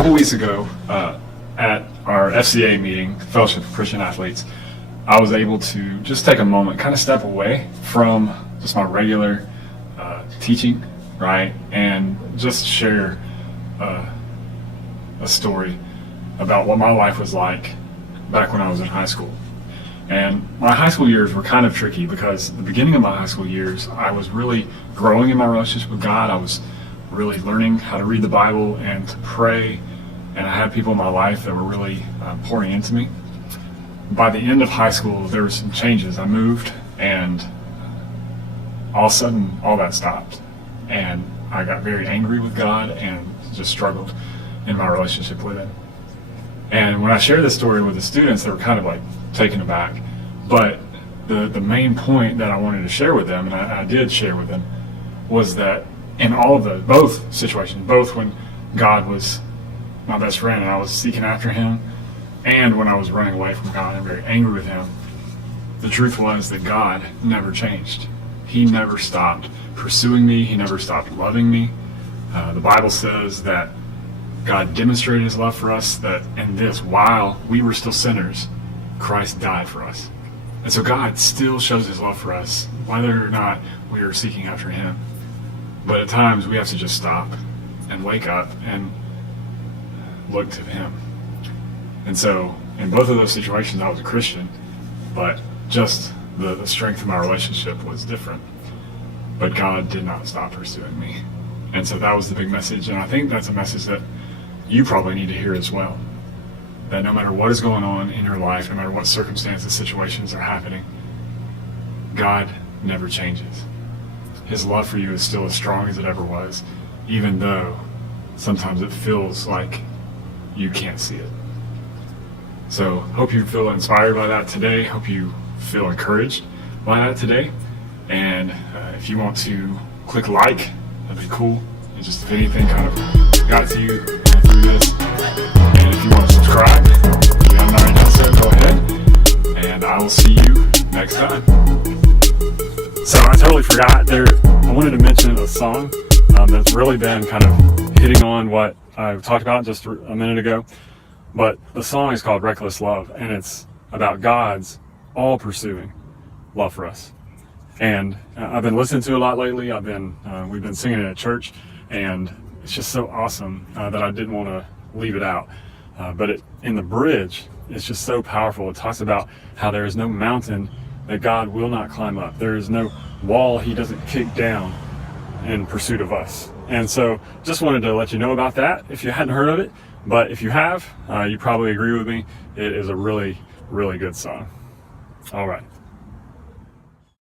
couple weeks ago, at our FCA meeting, Fellowship of Christian Athletes, I was able to just take a moment, kind of step away from just my regular teaching, right, and just share a story about what my life was like back when I was in high school. And my high school years were kind of tricky because at the beginning of my high school years, I was really growing in my relationship with God. I was really learning how to read the Bible and to pray, and I had people in my life that were really pouring into me. By the end of high school, there were some changes. I moved, and all of a sudden, all that stopped. And I got very angry with God and just struggled in my relationship with Him. And when I shared this story with the students, they were kind of like taken aback. But the main point that I wanted to share with them, and I did share with them, was that in all of both situations, both when God was my best friend and I was seeking after Him, and when I was running away from God and very angry with Him, the truth was that God never changed. He never stopped pursuing me. He never stopped loving me. The Bible says that God demonstrated His love for us, that in this, while we were still sinners, Christ died for us. And so God still shows His love for us, whether or not we are seeking after Him. But at times we have to just stop and wake up and look to Him. And so in both of those situations, I was a Christian, but just the strength of my relationship was different. But God did not stop pursuing me. And so that was the big message. And I think that's a message that you probably need to hear as well. That no matter what is going on in your life, no matter what circumstances, situations are happening, God never changes. His love for you is still as strong as it ever was, even though sometimes it feels like you can't see it. So hope you feel inspired by that today. Hope you feel encouraged by that today. And if you want to click like, that'd be cool. And just if anything kind of got to you through this. And if you want to subscribe, if you haven't already done so, go ahead. And I will see you next time. So I totally forgot there. I wanted to mention a song that's really been kind of hitting on what I talked about just a minute ago. But the song is called Reckless Love, and it's about God's all-pursuing love for us. And I've been listening to it a lot lately. We've been singing it at church, and it's just so awesome that I didn't want to leave it out. But in the bridge, it's just so powerful. It talks about how there is no mountain that God will not climb up. There is no wall He doesn't kick down in pursuit of us. And so just wanted to let you know about that if you hadn't heard of it. But if you have, you probably agree with me. It is a really, really good song. All right.